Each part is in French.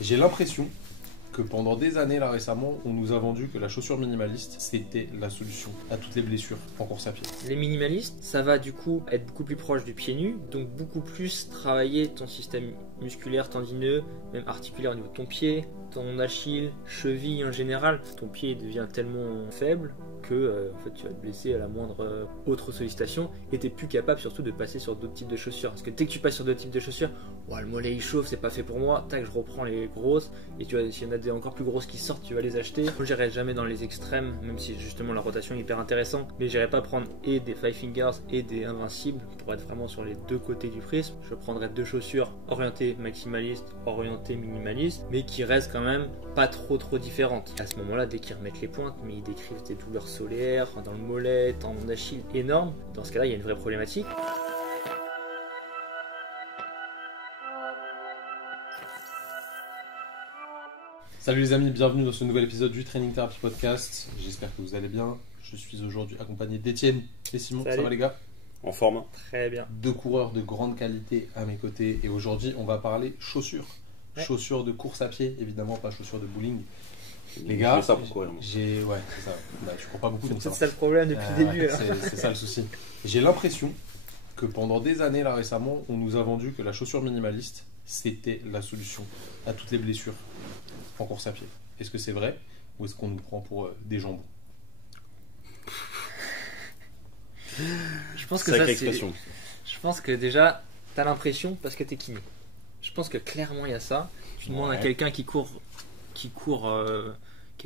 J'ai l'impression que pendant des années, là récemment, on nous a vendu que la chaussure minimaliste, c'était la solution à toutes les blessures en course à pied. Les minimalistes, ça va du coup être beaucoup plus proche du pied nu, donc beaucoup plus travailler ton système musculaire, tendineux, même articulaire au niveau de ton pied, ton Achille, cheville en général. Ton pied devient tellement faible que en fait, tu vas te blesser à la moindre autre sollicitation et tu n'es plus capable surtout de passer sur d'autres types de chaussures. Parce que dès que tu passes sur d'autres types de chaussures, le mollet il chauffe, c'est pas fait pour moi, tac, je reprends les grosses et tu vois, s'il y en a des encore plus grosses qui sortent, tu vas les acheter. Moi, j'irai jamais dans les extrêmes, même si justement la rotation est hyper intéressante, mais j'irai pas prendre et des Five Fingers et des Invincibles pour être vraiment sur les deux côtés du prisme. Je prendrais deux chaussures orientées maximaliste, orientées minimaliste, mais qui restent quand même pas trop différentes. À ce moment-là, dès qu'ils remettent les pointes, mais ils décrivent des douleurs solaires dans le mollet, tendon d'Achille énorme. Dans ce cas-là, il y a une vraie problématique. Salut les amis, bienvenue dans ce nouvel épisode du Training Therapy Podcast. J'espère que vous allez bien. Je suis aujourd'hui accompagné d'Étienne et Simon. Salut. Ça va les gars? En forme. Très bien. Deux coureurs de grande qualité à mes côtés. Et aujourd'hui, on va parler chaussures. Ouais. Chaussures de course à pied, évidemment, pas chaussures de bowling. Les gars, Mais ça pour courir. Ouais, c'est ça. Bah, tu cours pas beaucoup, donc ça C'est va. ça le problème depuis le début. Ouais, alors. c'est ça le souci. J'ai l'impression que pendant des années, là récemment, on nous a vendu que la chaussure minimaliste, c'était la solution à toutes les blessures en course à pied. Est-ce que c'est vrai ou est-ce qu'on nous prend pour des jambons? Je pense que Sacrée ça, c'est... expression. Je pense que déjà, t'as l'impression parce que t'es kiné. Je pense que clairement il y a ça. Tu demandes à Ouais. quelqu'un qui est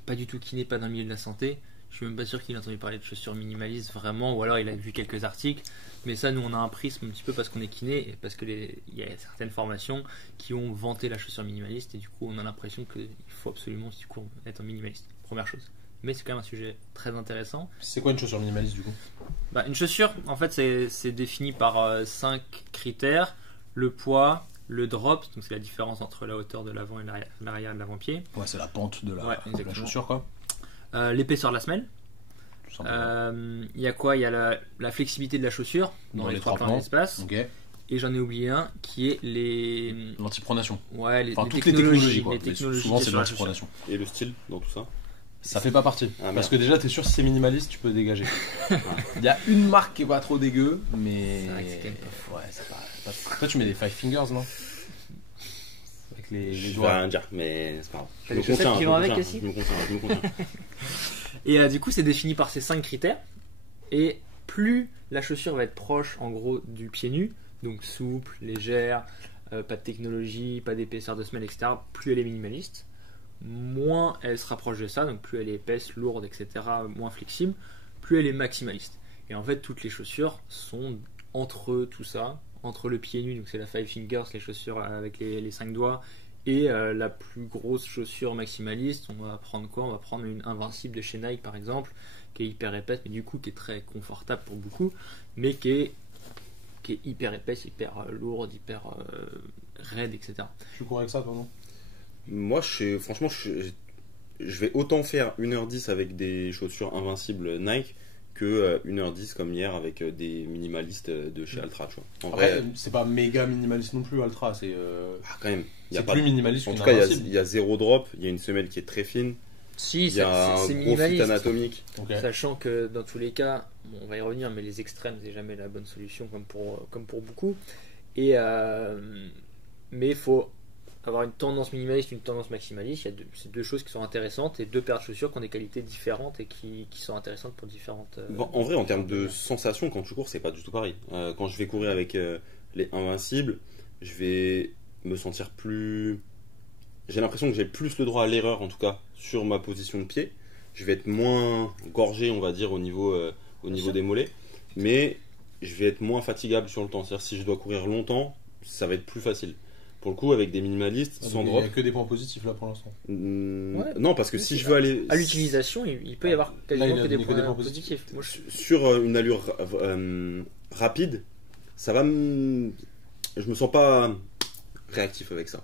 pas du tout kiné, pas dans le milieu de la santé. Je suis même pas sûr qu'il ait entendu parler de chaussures minimalistes vraiment, ou alors il a vu quelques articles. Mais ça, nous on a un prisme un petit peu parce qu'on est kiné et parce que il y a certaines formations qui ont vanté la chaussure minimaliste et du coup on a l'impression qu'il faut absolument si tu cours être un minimaliste. Première chose. Mais c'est quand même un sujet très intéressant. C'est quoi une chaussure minimaliste du coup? Une chaussure, en fait, c'est défini par 5 critères. Le poids, le drop, donc c'est la différence entre la hauteur de l'avant et l'arrière de l'avant-pied. Ouais, c'est la pente de Ouais, la exactement. chaussure quoi. L'épaisseur de la semelle. Tout simplement. Il y a quoi? Il y a la flexibilité de la chaussure dans les trois plans d'espace. Ok. Et j'en ai oublié un qui est les L'antipronation. les Enfin, toutes les technologies quoi. Les technologies Souvent qui c'est de sont sur la chaussure. l'antipronation. Et le style dans tout ça. Ça fait pas partie. Ah, Parce que déjà, t'es sûr si c'est minimaliste, tu peux dégager. Il y a une marque qui est pas trop dégueu, mais. C'est vrai que c'est quand même pas Ouais, c'est pas. Toi, tu mets des Five Fingers, non? Avec les Je vais doigts. rien dire, mais c'est pas grave. T'as des chaussettes qui vont avec aussi Je me contiens. Et du coup, c'est défini par ces 5 critères. Et plus la chaussure va être proche, en gros, du pied nu, donc souple, légère, pas de technologie, pas d'épaisseur de semelle, etc., plus elle est minimaliste. Moins elle se rapproche de ça, donc plus elle est épaisse, lourde, etc., moins flexible, plus elle est maximaliste. Et en fait, toutes les chaussures sont entre tout ça, entre le pied nu, donc c'est la Five Fingers, les chaussures avec les 5 doigts, et la plus grosse chaussure maximaliste. On va prendre quoi? On va prendre une Invincible de chez Nike par exemple, qui est hyper épaisse, mais du coup qui est très confortable pour beaucoup, mais qui est hyper épaisse, hyper lourde, hyper raide, etc. Tu cours avec ça, toi, non? Moi, franchement, je vais autant faire 1h10 avec des chaussures invincibles Nike que 1h10 comme hier avec des minimalistes de chez Altra. Tu vois. En Après, vrai, c'est pas méga minimaliste non plus, Ultra. C'est quand même. Il y a c'est pas plus de- minimaliste En qu'une tout cas, Invincible. il y a zéro drop, il y a une semelle qui est très fine, Si, il y a un c'est gros fit minimaliste. anatomique. Ok. Sachant que dans tous les cas, on va y revenir, mais les extrêmes, c'est jamais la bonne solution comme pour beaucoup. Mais il faut avoir une tendance minimaliste, une tendance maximaliste. Il y a c'est deux choses qui sont intéressantes et deux paires de chaussures qui ont des qualités différentes et qui sont intéressantes pour différentes. Bon, en vrai, en termes de sensation, quand tu cours, c'est pas du tout pareil. Quand je vais courir avec les invincibles, je vais me sentir plus. J'ai l'impression que j'ai plus le droit à l'erreur, en tout cas, sur ma position de pied. Je vais être moins gorgé, on va dire, au niveau sûr. des mollets. Mais je vais être moins fatigable sur le temps. C'est-à-dire, si je dois courir longtemps, ça va être plus facile. Pour le coup, avec des minimalistes, sans Il n'y drop. a que des points positifs là pour l'instant. Ouais. Non, parce que Oui, si c'est je veux aller. À l'utilisation, il peut y avoir quasiment il a que des donné que des points points positifs. Moi, je- Sur une allure rapide, ça va me. Je me sens pas réactif avec ça.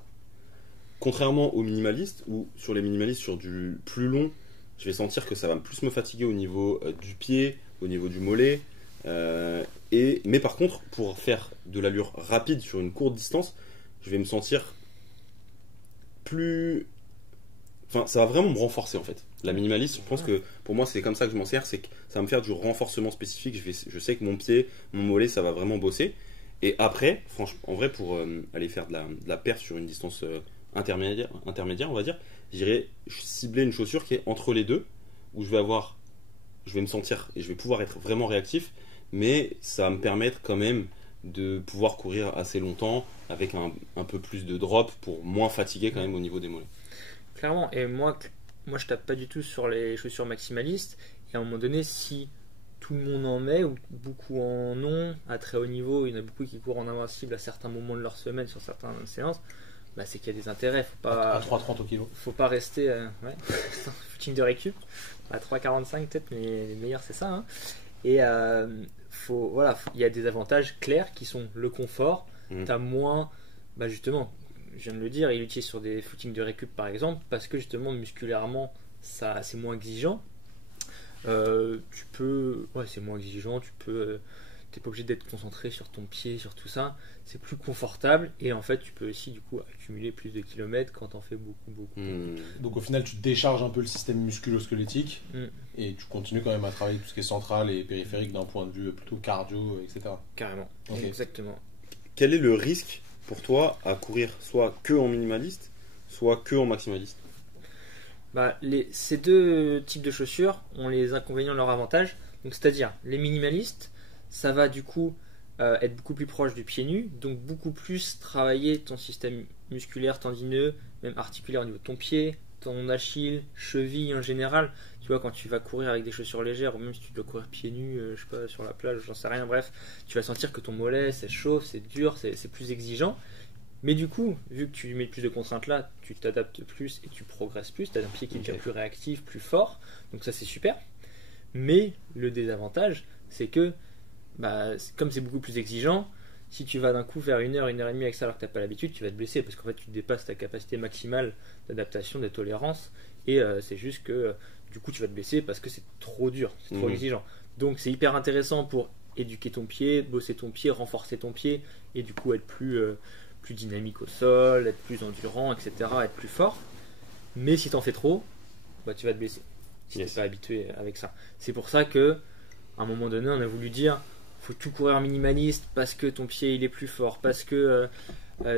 Contrairement aux minimalistes, où sur les minimalistes, sur du plus long, je vais sentir que ça va plus me fatiguer au niveau du pied, au niveau du mollet. Mais par contre, pour faire de l'allure rapide sur une courte distance, je vais me sentir plus. Enfin, ça va vraiment me renforcer en fait. La minimaliste, je pense que pour moi, c'est comme ça que je m'en sers, c'est que ça va me faire du renforcement spécifique. Je sais que mon pied, mon mollet, ça va vraiment bosser. Et après, franchement, en vrai, pour aller faire de la perf sur une distance intermédiaire, on va dire, j'irai cibler une chaussure qui est entre les deux, où je vais me sentir et je vais pouvoir être vraiment réactif, mais ça va me permettre quand même de pouvoir courir assez longtemps avec un peu plus de drop pour moins fatiguer quand même au niveau des mollets. Clairement, et moi je tape pas du tout sur les chaussures maximalistes, et à un moment donné, si tout le monde en met, ou beaucoup en ont, à très haut niveau, il y en a beaucoup qui courent en invincible à certains moments de leur semaine, sur certaines séances, bah c'est qu'il y a des intérêts, À 3,30 au kilo. faut pas rester, footing de récup, à 3,45 peut-être, mais les meilleurs c'est ça, hein. Et il y a des avantages clairs qui sont le confort, t'as moins, bah justement, je viens de le dire, il utilise sur des footings de récup par exemple, parce que justement musculairement c'est moins exigeant. C'est moins exigeant, t'es pas obligé d'être concentré sur ton pied, sur tout ça, c'est plus confortable, et en fait tu peux aussi du coup accumuler plus de kilomètres quand t'en fais beaucoup. Donc au final, tu décharges un peu le système musculo-squelettique et tu continues quand même à travailler tout ce qui est central et périphérique d'un point de vue plutôt cardio, etc. Carrément, Okay. exactement. Quel est le risque pour toi à courir soit que en minimaliste, soit que en maximaliste? Bah, ces deux types de chaussures ont les inconvénients et leurs avantages. Donc, c'est-à-dire, les minimalistes, ça va du coup être beaucoup plus proche du pied nu, donc beaucoup plus travailler ton système musculaire, tendineux, même articulaire au niveau de ton pied, ton Achille, cheville en général. Tu vois, quand tu vas courir avec des chaussures légères, ou même si tu dois courir pieds nus, je sais pas, sur la plage, j'en sais rien, bref, tu vas sentir que ton mollet, ça chauffe, c'est dur, c'est plus exigeant. Mais du coup, vu que tu mets plus de contraintes là, tu t'adaptes plus et tu progresses plus, tu as un pied qui devient plus réactif, plus fort, donc ça c'est super. Mais le désavantage, c'est que comme c'est beaucoup plus exigeant, si tu vas d'un coup faire 1 heure et demie avec ça alors que tu n'as pas l'habitude, tu vas te blesser parce qu'en fait tu dépasses ta capacité maximale d'adaptation, de tolérance, et c'est juste que du coup tu vas te blesser parce que c'est trop dur, c'est trop exigeant. Donc c'est hyper intéressant pour éduquer ton pied, bosser ton pied, renforcer ton pied, et du coup être plus dynamique au sol, être plus endurant, etc., être plus fort. Mais si t'en fais trop, bah, tu vas te blesser si t'es pas habitué avec ça. C'est pour ça que à un moment donné on a voulu dire faut tout courir minimaliste parce que ton pied il est plus fort, parce que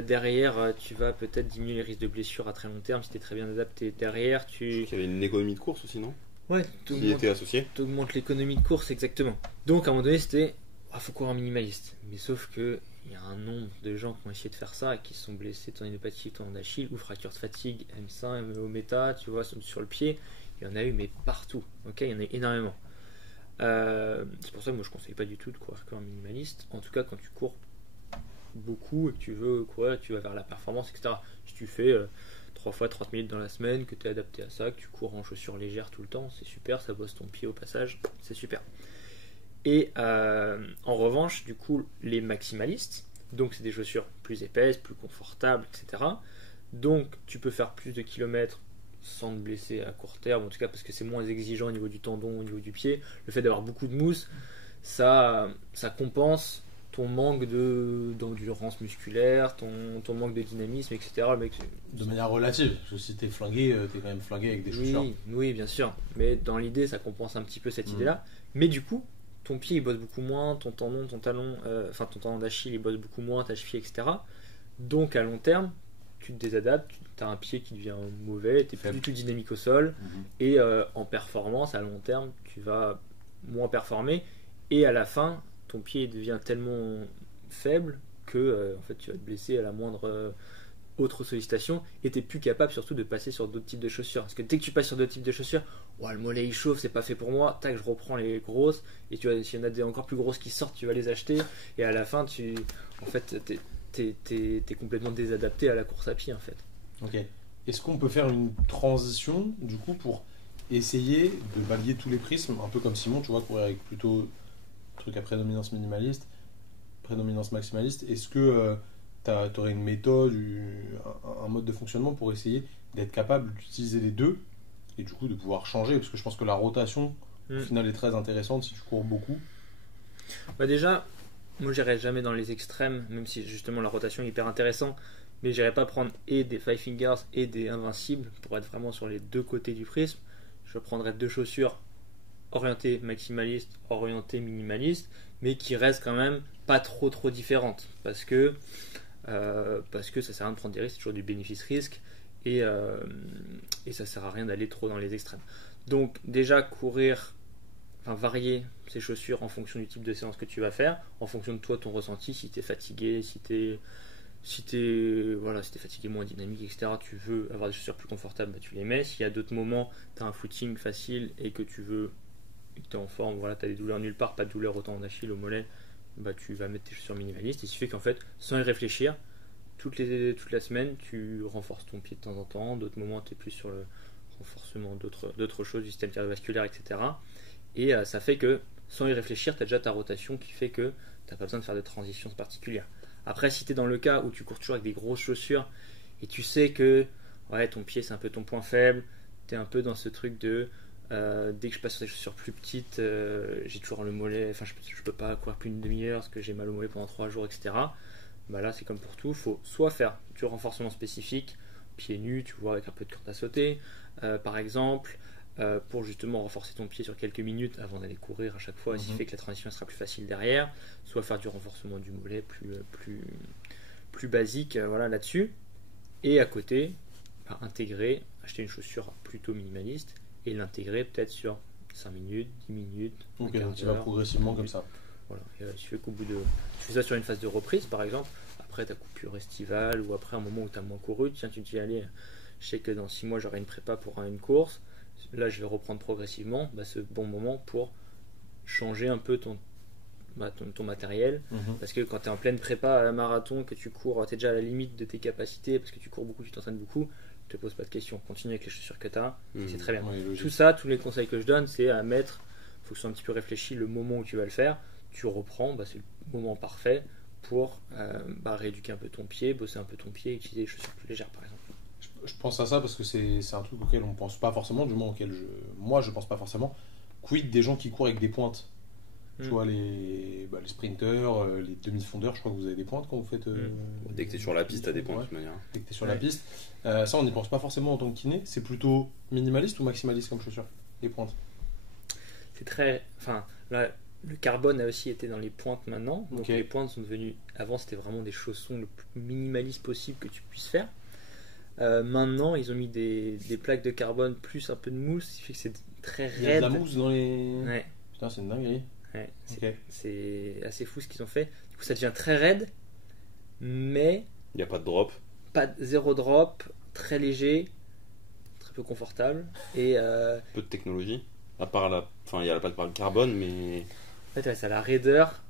derrière tu vas peut-être diminuer les risques de blessure à très long terme si t'es très bien adapté. Derrière Il y avait une économie de course aussi, non? Ouais, qui était associée. T'augmentes l'économie de course, exactement. Donc à un moment donné c'était faut courir minimaliste. Mais sauf que il y a un nombre de gens qui ont essayé de faire ça et qui se sont blessés, tendinopathie, tendon d'Achille ou fracture de fatigue, M5, MO méta, tu vois, sur le pied. Il y en a eu, mais partout. Ok, il y en a énormément. C'est pour ça que moi je conseille pas du tout de courir qu'en minimaliste. En tout cas, quand tu cours beaucoup et que tu veux courir, tu vas vers la performance, etc. Si tu fais 3 fois 30 minutes dans la semaine, que tu es adapté à ça, que tu cours en chaussures légères tout le temps, c'est super, ça bosse ton pied au passage, c'est super. Et en revanche, du coup, les maximalistes, donc c'est des chaussures plus épaisses, plus confortables, etc. Donc tu peux faire plus de kilomètres sans te blesser à court terme, en tout cas parce que c'est moins exigeant au niveau du tendon, au niveau du pied. Le fait d'avoir beaucoup de mousse, ça compense ton manque d'endurance musculaire, ton manque de dynamisme, etc. De manière relative, parce que si t'es flingué, t'es quand même flingué avec des chaussures. Oui, bien sûr. Mais dans l'idée, ça compense un petit peu cette idée-là. Mais du coup, ton pied il bosse beaucoup moins, ton tendon, ton talon, ton tendon d'Achille il bosse beaucoup moins, ta cheville, etc. Donc à long terme, tu te désadaptes, tu as un pied qui devient mauvais, tu n'es plus du tout dynamique au sol, et en performance, à long terme, tu vas moins performer, et à la fin, ton pied devient tellement faible que en fait, tu vas te blesser à la moindre autre sollicitation, et tu n'es plus capable surtout de passer sur d'autres types de chaussures. Parce que dès que tu passes sur d'autres types de chaussures, le mollet il chauffe, c'est pas fait pour moi, tac, je reprends les grosses, et s'il y en a des encore plus grosses qui sortent, tu vas les acheter, et à la fin, t'es complètement désadapté à la course à pied en fait. Ok. Est-ce qu'on peut faire une transition du coup pour essayer de balayer tous les prismes, un peu comme Simon, tu vois, courir avec plutôt truc à prédominance minimaliste, prédominance maximaliste. Est-ce que tu aurais une méthode, un mode de fonctionnement pour essayer d'être capable d'utiliser les deux et du coup de pouvoir changer, parce que je pense que la rotation au final est très intéressante si tu cours beaucoup. Déjà, moi j'irai jamais dans les extrêmes, même si justement la rotation est hyper intéressante, mais j'irai pas prendre et des Five Fingers et des Invincibles pour être vraiment sur les deux côtés du prisme. Je prendrais deux chaussures orientées maximaliste, orientées minimaliste, mais qui restent quand même pas trop différentes parce que ça sert à rien de prendre des risques, c'est toujours du bénéfice-risque et ça sert à rien d'aller trop dans les extrêmes. Donc déjà varier ces chaussures en fonction du type de séance que tu vas faire, en fonction de toi, ton ressenti, si tu es fatigué, si t'es fatigué, moins dynamique, etc. Tu veux avoir des chaussures plus confortables, tu les mets. S'il y a d'autres moments, tu as un footing facile et que tu es en forme, tu as des douleurs nulle part, pas de douleur autant en Achille, au mollet, tu vas mettre tes chaussures minimalistes. Et il suffit qu'en fait, sans y réfléchir, toute la semaine, tu renforces ton pied de temps en temps. D'autres moments, tu es plus sur le renforcement d'autres choses, du système cardiovasculaire, etc. Et ça fait que, sans y réfléchir, tu as déjà ta rotation qui fait que tu n'as pas besoin de faire de transitions particulières. Après, si tu es dans le cas où tu cours toujours avec des grosses chaussures et tu sais que ton pied c'est un peu ton point faible, tu es un peu dans ce truc de dès que je passe sur des chaussures plus petites, j'ai toujours le mollet, je peux pas courir plus d'une demi-heure parce que j'ai mal au mollet pendant 3 jours, etc. Là, c'est comme pour tout, il faut soit faire du renforcement spécifique, pieds nus, tu vois, avec un peu de corde à sauter, par exemple, pour justement renforcer ton pied sur quelques minutes avant d'aller courir à chaque fois, ce qui fait que la transition sera plus facile derrière, soit faire du renforcement du mollet plus basique là-dessus, et à côté acheter une chaussure plutôt minimaliste et l'intégrer peut-être sur 5 minutes, 10 minutes, donc tu vas progressivement comme ça. Voilà. Il suffit qu'au bout de... Tu fais ça sur une phase de reprise par exemple, après ta coupure estivale ou après un moment où tu as moins couru, tiens, tu te dis allez, je sais que dans 6 mois j'aurai une prépa pour une course, là je vais reprendre progressivement, c'est le bon moment pour changer un peu ton matériel, parce que quand tu es en pleine prépa à la marathon, que tu cours, tu es déjà à la limite de tes capacités parce que tu cours beaucoup, tu t'entraînes beaucoup, tu te poses pas de questions, continue avec les chaussures que tu as, c'est très bien. Tout ça, tous les conseils que je donne, c'est à mettre, il faut que ce soit un petit peu réfléchi le moment où tu vas le faire, tu reprends, c'est le moment parfait pour rééduquer un peu ton pied, bosser un peu ton pied et utiliser des chaussures plus légères par exemple. Je pense à ça parce que c'est un truc auquel on pense pas forcément, du moins moi je pense pas forcément. Quid des gens qui courent avec des pointes? Tu vois, les sprinteurs, les demi-fondeurs, je crois que vous avez des pointes quand vous faites. Dès que tu es sur la piste, tu as des pointes de toute manière. Dès que tu es sur la piste. Ça, on n'y pense pas forcément en tant que kiné. C'est plutôt minimaliste ou maximaliste comme chaussure, les pointes? C'est très. Là, le carbone a aussi été dans les pointes maintenant. Donc les pointes sont devenues. Avant, c'était vraiment des chaussons le plus minimaliste possible que tu puisses faire. Maintenant, ils ont mis des plaques de carbone plus un peu de mousse, ce qui fait que c'est très raide. Il y a de la mousse dans les. Ouais. Putain, c'est une dinguerie. Ouais, c'est assez fou ce qu'ils ont fait. Du coup, ça devient très raide, mais il n'y a pas de drop. Zéro drop, très léger, très peu confortable et peu de technologie. À part il y a pas de carbone, mais en fait, ça a la raideur.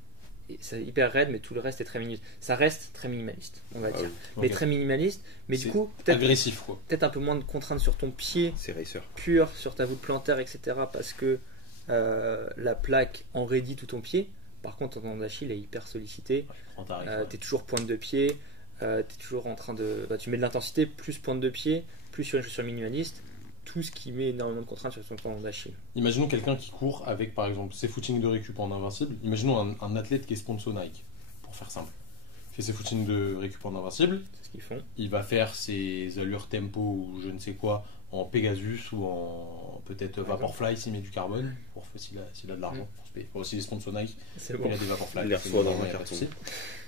C'est hyper raide, mais tout le reste est très minimaliste. Ça reste très minimaliste, on va dire. Oui. Mais très minimaliste, mais du coup, peut-être agressif, quoi. Peut-être un peu moins de contraintes sur ton pied. C'est racer. Pur, sur ta voûte plantaire, etc. Parce que la plaque enraidit tout ton pied. Par contre, ton tendon d'Achille est hyper sollicité. Tu es toujours pointe de pied. Tu es toujours en train de. Tu mets de l'intensité, plus pointe de pied, plus sur une chaussure minimaliste. Tout ce qui met énormément de contraintes sur son tendon d'Achille. Imaginons quelqu'un qui court avec, par exemple, ses footings de récup en invincible. Imaginons un athlète qui est sponsor Nike, pour faire simple. Il fait ses footings de récup en invincible. C'est ce qu'ils font. Il va faire ses allures tempo ou je ne sais quoi en Pegasus ou en peut-être Vaporfly s'il met du carbone, pour s'il a de l'argent pour se payer. Aussi les sponsors Nike, c'est bon. Il a des Vaporfly. Il les reçoit dans un carton.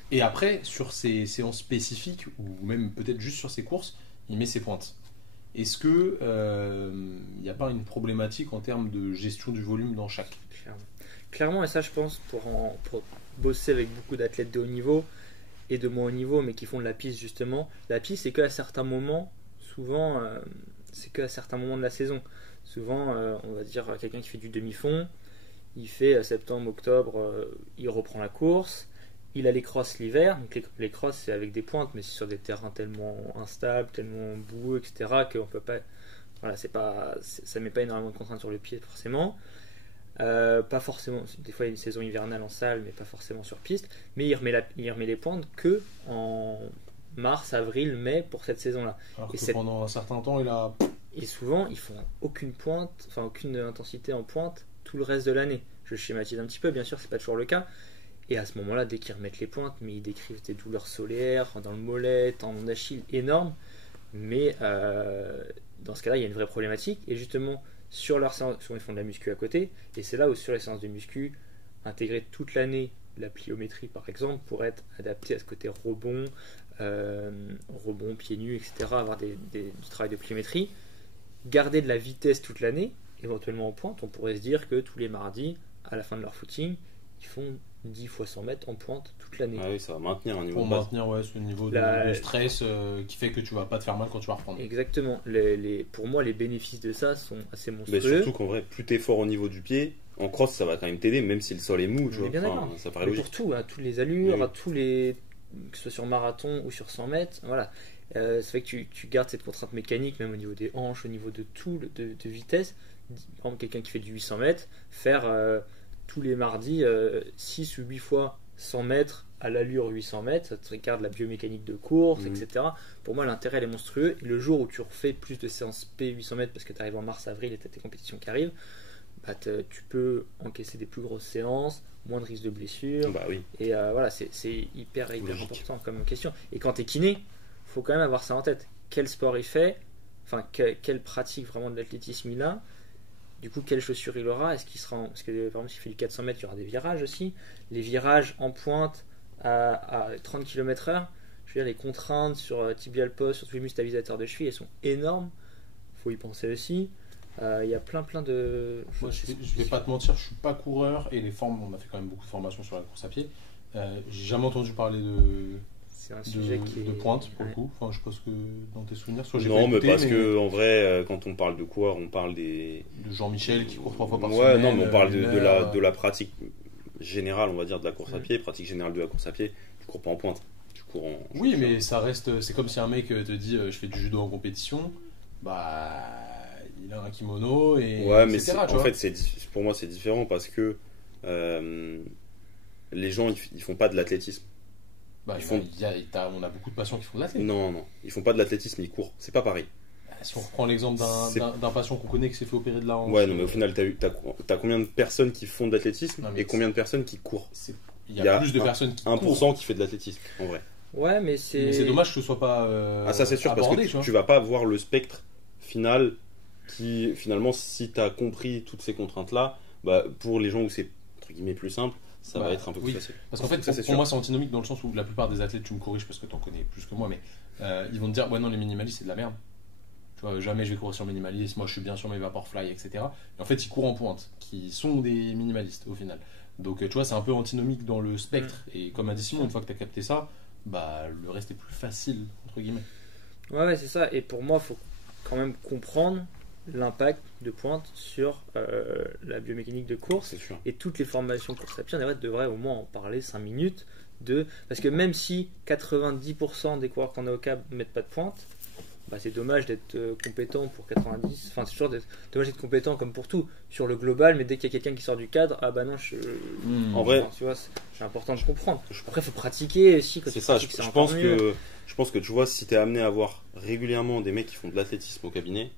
Et après, sur ses séances spécifiques ou même peut-être juste sur ses courses, il met ses pointes. Est-ce que il n'y a pas une problématique en termes de gestion du volume dans chaque? Clairement, et ça je pense pour bosser avec beaucoup d'athlètes de haut niveau et de moins haut niveau, mais qui font de la piste justement. La piste, c'est qu'à certains moments, souvent, c'est qu'à certains moments de la saison. Souvent, on va dire quelqu'un qui fait du demi-fond, il fait septembre, octobre, il reprend la course. Il a les crosses l'hiver, donc les crosses c'est avec des pointes, mais c'est sur des terrains tellement instables, tellement boueux, etc. qu'on peut pas. Voilà, ça met pas énormément de contraintes sur le pied forcément. Pas forcément. Des fois il y a une saison hivernale en salle, mais pas forcément sur piste. Mais il remet les pointes que en mars, avril, mai pour cette saison-là. Alors que pendant un certain temps, Et souvent ils font aucune pointe, aucune intensité en pointe tout le reste de l'année. Je schématise un petit peu, bien sûr, c'est pas toujours le cas. Et à ce moment-là, dès qu'ils remettent les pointes, mais ils décrivent des douleurs solaires dans le mollet, tendon d'Achille énormes. Mais dans ce cas-là, il y a une vraie problématique. Et justement, sur leur séance, ils font de la muscu à côté. Et c'est là où, sur les séances de muscu, intégrer toute l'année la pliométrie, par exemple, pour être adapté à ce côté rebond, pieds nus, etc. Avoir du travail de pliométrie. Garder de la vitesse toute l'année, éventuellement en pointe. On pourrait se dire que tous les mardis, à la fin de leur footing, ils font 10 fois 100 mètres en pointe toute l'année. Ah oui, ça va maintenir un niveau Pour de base. maintenir ce niveau de stress qui fait que tu vas pas te faire mal quand tu vas reprendre. Exactement. Pour moi, les bénéfices de ça sont assez monstrueux. Mais surtout qu'en vrai, plus t'es fort au niveau du pied, en cross, ça va quand même t'aider, même si le sol est mou. Tu vois. Bien d'accord. Ça paraît Mais logique. pour tout, à toutes les allures, Oui. à tous les, que ce soit sur marathon ou sur 100 mètres, voilà. C'est vrai que tu gardes cette contrainte mécanique, même au niveau des hanches, au niveau de tout, de vitesse. Par exemple, quelqu'un qui fait du 800 mètres, faire tous les mardis 6 ou 8 fois 100 mètres à l'allure 800 mètres, ça te garde la biomécanique de course, etc. Pour moi, l'intérêt elle est monstrueux. Et le jour où tu refais plus de séances P 800 mètres parce que tu arrives en mars, avril et tu as tes compétitions qui arrivent, bah, tu peux encaisser des plus grosses séances, moins de risques de blessures. Bah oui. Et voilà, c'est hyper Logique. important comme question. Et quand tu es kiné, il faut quand même avoir ça en tête. Quel sport il fait, enfin, quelle pratique vraiment de l'athlétisme il a, du coup, quelles chaussures il aura, est-ce qu'il sera parce que par exemple, s'il fait du 400 mètres, il y aura des virages aussi. Les virages en pointe à 30 km/h, je veux dire, les contraintes sur tibial post, sur tous les muscles stabilisateurs de cheville, elles sont énormes. Il faut y penser aussi. Il y a plein de. Moi, je vais pas te mentir, je suis pas coureur et les formes, on a fait quand même beaucoup de formations sur la course à pied. J'ai jamais entendu parler C'est un sujet qui est. de pointe pour le coup. Enfin, je pense que dans tes souvenirs, soit j'ai Non, pas mais écouté, parce que en vrai, quand on parle de coureur, on parle des. de Jean-Michel qui court 3 fois par Ouais, semaine. non, mais on parle de Muller, la pratique générale, on va dire, de la course à pied. Pratique générale de la course à pied, tu cours pas en pointe. Tu cours en. Oui, mais ça reste. C'est comme si un mec te dit je fais du judo en compétition. Bah, il a un kimono et. Ouais, mais etc., tu en vois. fait, pour moi, c'est différent parce que les gens, ils font pas de l'athlétisme. Bah, ils font- on a beaucoup de patients qui font de l'athlétisme. Non, ils font pas de l'athlétisme, ils courent. C'est pas pareil. Si on reprend l'exemple C'est- d'un patient qu'on connaît qui s'est fait opérer de la hanche. Ouais, non, mais au final, t'as combien de personnes qui font de l'athlétisme Non, mais et combien de personnes qui courent? Il Il y a plus de personnes qui 1% courent. qui fait de l'athlétisme, en vrai. Ouais, mais c'est. Mais c'est dommage que ce soit pas. Ah, ça c'est sûr, abordé, parce que tu vois. tu vas pas voir le spectre final qui, finalement, si tu as compris toutes ces contraintes-là, bah, pour les gens où c'est, entre guillemets, plus simple, ça Bah, va être un peu plus oui. facile. Parce qu'en fait, Ça, c'est pour sûr. moi, c'est antinomique dans le sens où la plupart des athlètes, tu me corriges parce que tu en connais plus que moi, mais ils vont te dire ouais, non, les minimalistes, c'est de la merde. Tu vois, jamais je vais courir sur minimaliste, moi je suis bien sur mes Vaporfly, etc. Et en fait, ils courent en pointe, qui sont des minimalistes au final. Donc, tu vois, c'est un peu antinomique dans le spectre. Et comme a dit Simon, une fois que tu as capté ça, bah, le reste est plus facile, entre guillemets. Ouais, c'est ça. Et pour moi, il faut quand même comprendre l'impact de pointe sur la biomécanique de course. C'est sûr. Et toutes les formations course à pied, on devrait au moins en parler 5 minutes. Parce que même si 90% des coureurs qu'on a au CAB ne mettent pas de pointe, bah c'est dommage d'être compétent pour 90. Enfin, c'est toujours dommage d'être compétent comme pour tout sur le global, mais dès qu'il y a quelqu'un qui sort du cadre, ah bah non, En vrai, enfin, tu vois, c'est important de comprendre. Après, il faut pratiquer aussi. Quand c'est tu ça. pratiques, c'est Je encore pense mieux. je pense que tu vois, si tu es amené à voir régulièrement des mecs qui font de l'athlétisme au cabinet,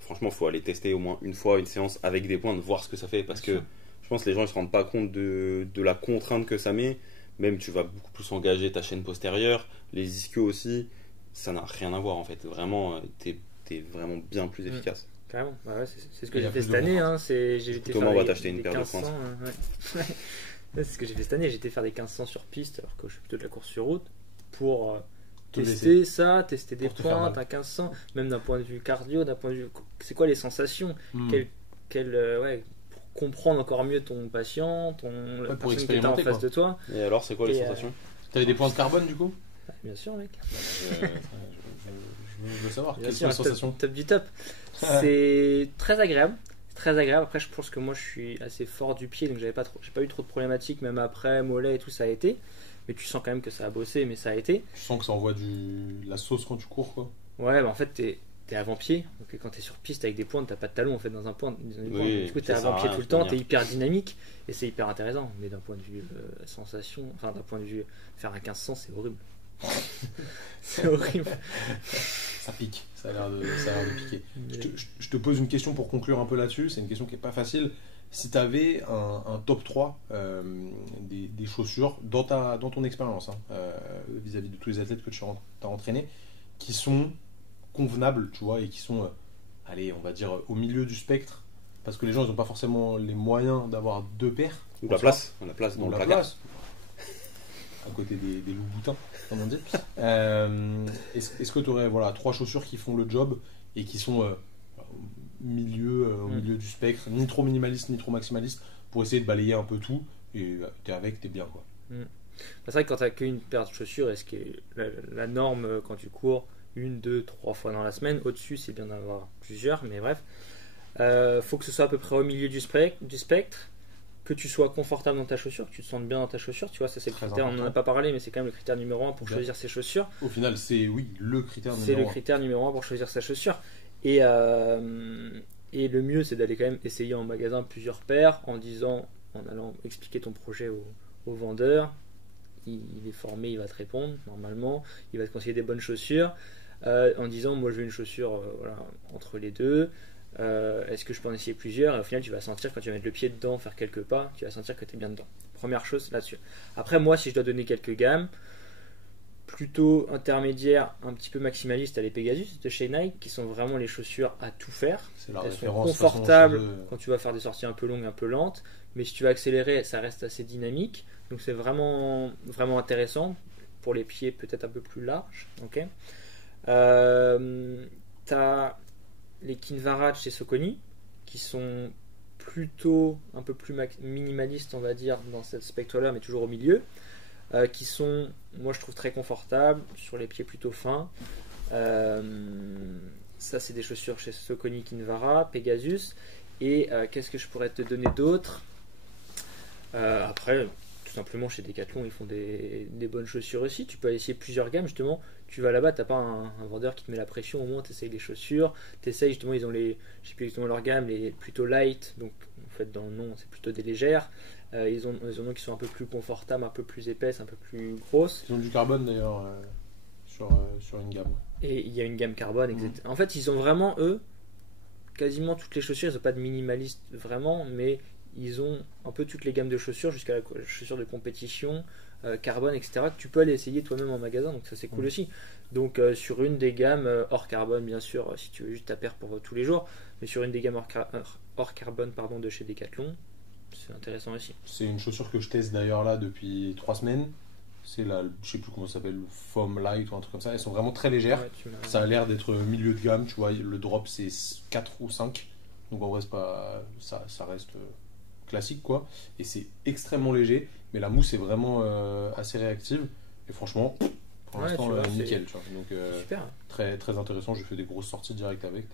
franchement, il faut aller tester au moins une fois une séance avec des pointes, voir ce que ça fait. Parce Bien que sûr. je pense que les gens ne se rendent pas compte de la contrainte que ça met. Même tu vas beaucoup plus engager ta chaîne postérieure, les ischios aussi. Ça n'a rien à voir en fait. Vraiment, t'es vraiment bien plus efficace. Carrément, bah ouais, c'est ce que Il y j'ai a fait plus cette de année. contraintes. J'ai été Thomas, faire on va des- t'acheter une des paire de 1500, pointes. ouais. Ouais, c'est ce que j'ai fait cette année. J'ai été faire des 1500 sur piste alors que je suis plutôt de la course sur route pour Te tester ça, tester des Pour te faire pointes mal. à 1500, même d'un point de vue cardio, d'un point de vue. C'est quoi les sensations Hmm. ouais, pour comprendre encore mieux ton patient, la pour personne qui est en expérimenter, face quoi. de toi. Et alors, c'est quoi les Et, sensations T'avais des points de carbone du coup Bah, bien sûr, mec. Je veux savoir. Bien Quelles sont sûr, les sensations top du top. C'est très agréable. C'est très agréable. Après, je pense que moi, je suis assez fort du pied, donc j'ai pas eu trop de problématiques, même après mollet et tout, ça a été. Mais tu sens quand même que ça a bossé, mais ça a été. Tu sens que ça envoie de la sauce quand tu cours, quoi. Ouais, bah en fait, t'es avant-pied. Donc quand t'es sur piste avec des pointes, t'as pas de talon en fait dans un point. Dans une pointe. Oui, Du coup, t'es ça sert à avant-pied rien, tout le de temps, toute t'es manière. hyper dynamique et c'est hyper intéressant. Mais d'un point de vue sensation, enfin d'un point de vue faire un 1500, c'est horrible. C'est horrible. Ça pique, ça a l'air de piquer. Je te pose une question pour conclure un peu là-dessus. C'est une question qui est pas facile. Si tu avais un top 3 des chaussures dans ton expérience, hein, vis-à-vis de tous les athlètes que tu as entraînés, qui sont convenables, tu vois, et qui sont, allez, on va dire, au milieu du spectre, parce que les gens, ils n'ont pas forcément les moyens d'avoir 2 paires. Ou la place dans Ou le la placard. place. À côté des loups-boutins, comme on dit. Est-ce que tu aurais 3 chaussures qui font le job et qui sont au milieu du spectre, ni trop minimaliste ni trop maximaliste, pour essayer de balayer un peu tout, et t'es bien, quoi. C'est vrai que quand tu n'as qu'une paire de chaussures, est-ce que la norme quand tu cours 1, 2, 3 fois dans la semaine, au-dessus c'est bien d'avoir plusieurs, mais bref. Faut que ce soit à peu près au milieu du spectre, que tu sois confortable dans ta chaussure, que tu te sentes bien dans ta chaussure, tu vois, ça c'est le Très critère, on important. n'en a pas parlé, mais c'est quand même le critère numéro 1 pour Ouais. choisir ses chaussures. Au final, c'est le critère C'est numéro le un. critère numéro 1 pour choisir sa chaussure. Et le mieux, c'est d'aller quand même essayer en magasin plusieurs paires en allant expliquer ton projet au vendeur. Il est formé, il va te répondre normalement. Il va te conseiller des bonnes chaussures en disant moi je veux une chaussure entre les deux. Est-ce que je peux en essayer plusieurs? Et au final, tu vas sentir quand tu vas mettre le pied dedans, faire quelques pas, tu vas sentir que tu es bien dedans. Première chose là-dessus. Après, moi, si je dois donner quelques gammes, plutôt intermédiaire, un petit peu maximaliste, à les Pegasus de chez Nike, qui sont vraiment les chaussures à tout faire. C'est la Elles sont référence. confortables de toute façon, chez eux. quand tu vas faire des sorties un peu longues, un peu lentes, mais si tu vas accélérer, ça reste assez dynamique. Donc c'est vraiment, vraiment intéressant pour les pieds peut-être un peu plus larges. Ok. T'as les Kinvara chez Saucony qui sont plutôt un peu plus minimalistes, on va dire, dans cette spectre-là, mais toujours au milieu. Qui sont, moi je trouve, très confortables, sur les pieds plutôt fins. Ça, c'est des chaussures chez Saucony, Kinvara, Pegasus. Et qu'est-ce que je pourrais te donner d'autre? Après, tout simplement, chez Decathlon, ils font des bonnes chaussures aussi. Tu peux aller essayer plusieurs gammes, justement. Tu vas là-bas, t'as pas un vendeur qui te met la pression, au moins tu essayes les chaussures. Tu essayes, justement, ils ont je sais plus exactement leur gamme, les plutôt light, donc en fait, dans le nom, c'est plutôt des légères. Ils ont qui sont un peu plus confortables, un peu plus épaisses, un peu plus grosses. Ils ont du carbone d'ailleurs sur une gamme. Et il y a une gamme carbone, etc. En fait, ils ont vraiment, eux, quasiment toutes les chaussures. Ils n'ont pas de minimaliste vraiment, mais ils ont un peu toutes les gammes de chaussures, jusqu'à la chaussure de compétition, carbone, etc. que tu peux aller essayer toi-même en magasin, donc ça c'est cool aussi. Donc sur une des gammes hors carbone, bien sûr, si tu veux juste ta paire pour tous les jours, mais sur une des gammes hors carbone de chez Decathlon, c'est intéressant aussi. C'est une chaussure que je teste d'ailleurs là depuis 3 semaines. C'est la, je sais plus comment ça s'appelle, le Foam Light ou un truc comme ça. Elles sont vraiment très légères. Ouais, Ça a l'air d'être milieu de gamme, tu vois. Le drop c'est 4 ou 5. Donc en vrai, c'est pas, ça reste classique quoi. Et c'est extrêmement léger. Mais la mousse est vraiment assez réactive. Et franchement, pour Ouais, l'instant, tu vois, nickel. Tu vois. Donc super. très, très intéressant. J'ai fait des grosses sorties directes avec.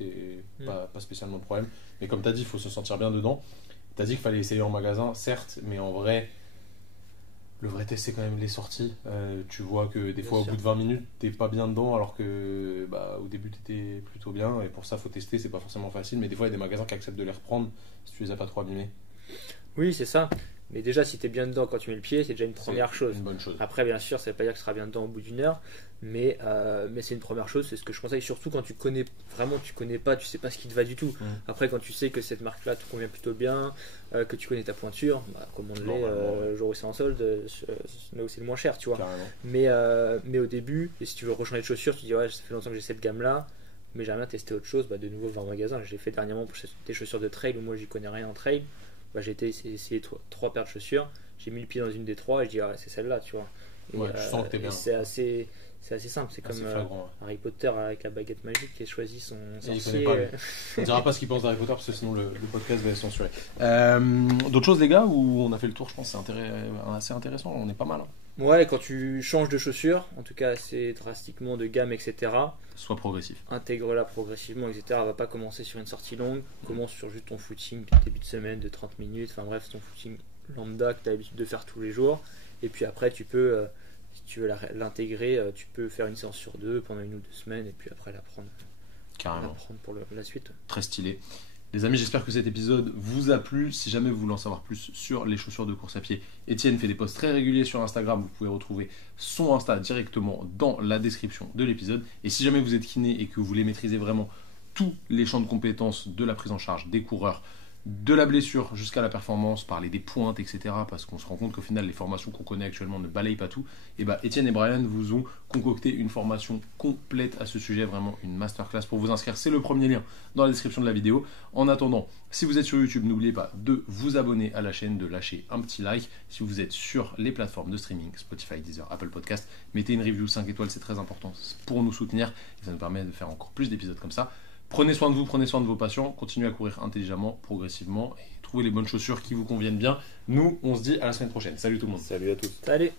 Pas spécialement de problème. Mais comme tu as dit, il faut se sentir bien dedans. Tu as dit qu'il fallait essayer en magasin, certes. Mais en vrai. Le vrai test, c'est quand même les sorties. Tu vois que des fois, au bout de 20 minutes, t'es pas bien dedans, alors que au début, t'étais plutôt bien. Et pour ça, faut tester. C'est pas forcément facile. Mais des fois, il y a des magasins qui acceptent de les reprendre si tu les as pas trop abîmés. Oui, c'est ça. Mais déjà, si t'es bien dedans quand tu mets le pied, c'est déjà une première chose. Une bonne chose. Après, bien sûr, ça veut pas dire que tu seras bien dedans au bout d'une heure, mais c'est une première chose, c'est ce que je conseille, surtout quand tu connais pas, tu sais pas ce qui te va du tout. Après, quand tu sais que cette marque-là te convient plutôt bien, que tu connais ta pointure, commande-les le jour où c'est en solde, là où c'est le moins cher, tu vois. Carrément. Mais au début, et si tu veux rechanger de chaussures, tu dis ouais, ça fait longtemps que j'ai cette gamme-là, mais j'aimerais bien tester autre chose, de nouveau va en magasin. J'ai fait dernièrement pour des chaussures de trail où moi j'y connais rien en trail. J'ai essayé 3 paires de chaussures, j'ai mis le pied dans une des 3 et je dis c'est celle-là, tu vois. Et, Ouais, tu sens que t'es bien. C'est assez simple, c'est comme flagrant, Harry Potter avec la baguette magique qui a choisi son il sorcier. connaît pas, on dira pas ce qu'il pense d'Harry Potter parce que sinon le podcast va être censuré. D'autres choses les gars, où on a fait le tour, je pense c'est assez intéressant, on est pas mal. Ouais, quand tu changes de chaussures, en tout cas assez drastiquement de gamme, etc. Sois progressif. Intègre-la progressivement, etc. Va pas commencer sur une sortie longue, commence sur juste ton footing début de semaine de 30 minutes, enfin bref, ton footing lambda que tu as l'habitude de faire tous les jours. Et puis après, tu peux, si tu veux l'intégrer, tu peux faire une séance sur 2 pendant 1 ou 2 semaines et puis après la prendre pour la suite. Très stylé. Les amis, j'espère que cet épisode vous a plu. Si jamais vous voulez en savoir plus sur les chaussures de course à pied, Étienne fait des posts très réguliers sur Instagram. Vous pouvez retrouver son Insta directement dans la description de l'épisode. Et si jamais vous êtes kiné et que vous voulez maîtriser vraiment tous les champs de compétences de la prise en charge des coureurs, de la blessure jusqu'à la performance, parler des pointes, etc. Parce qu'on se rend compte qu'au final, les formations qu'on connaît actuellement ne balayent pas tout. Et bah, Étienne et Brian vous ont concocté une formation complète à ce sujet, vraiment une masterclass pour vous inscrire. C'est le premier lien dans la description de la vidéo. En attendant, si vous êtes sur YouTube, n'oubliez pas de vous abonner à la chaîne, de lâcher un petit like. Si vous êtes sur les plateformes de streaming, Spotify, Deezer, Apple Podcast, mettez une review 5 étoiles, c'est très important pour nous soutenir et ça nous permet de faire encore plus d'épisodes comme ça. Prenez soin de vous, prenez soin de vos patients, continuez à courir intelligemment, progressivement et trouvez les bonnes chaussures qui vous conviennent bien. Nous, on se dit à la semaine prochaine. Salut tout le monde. Salut à tous. Salut.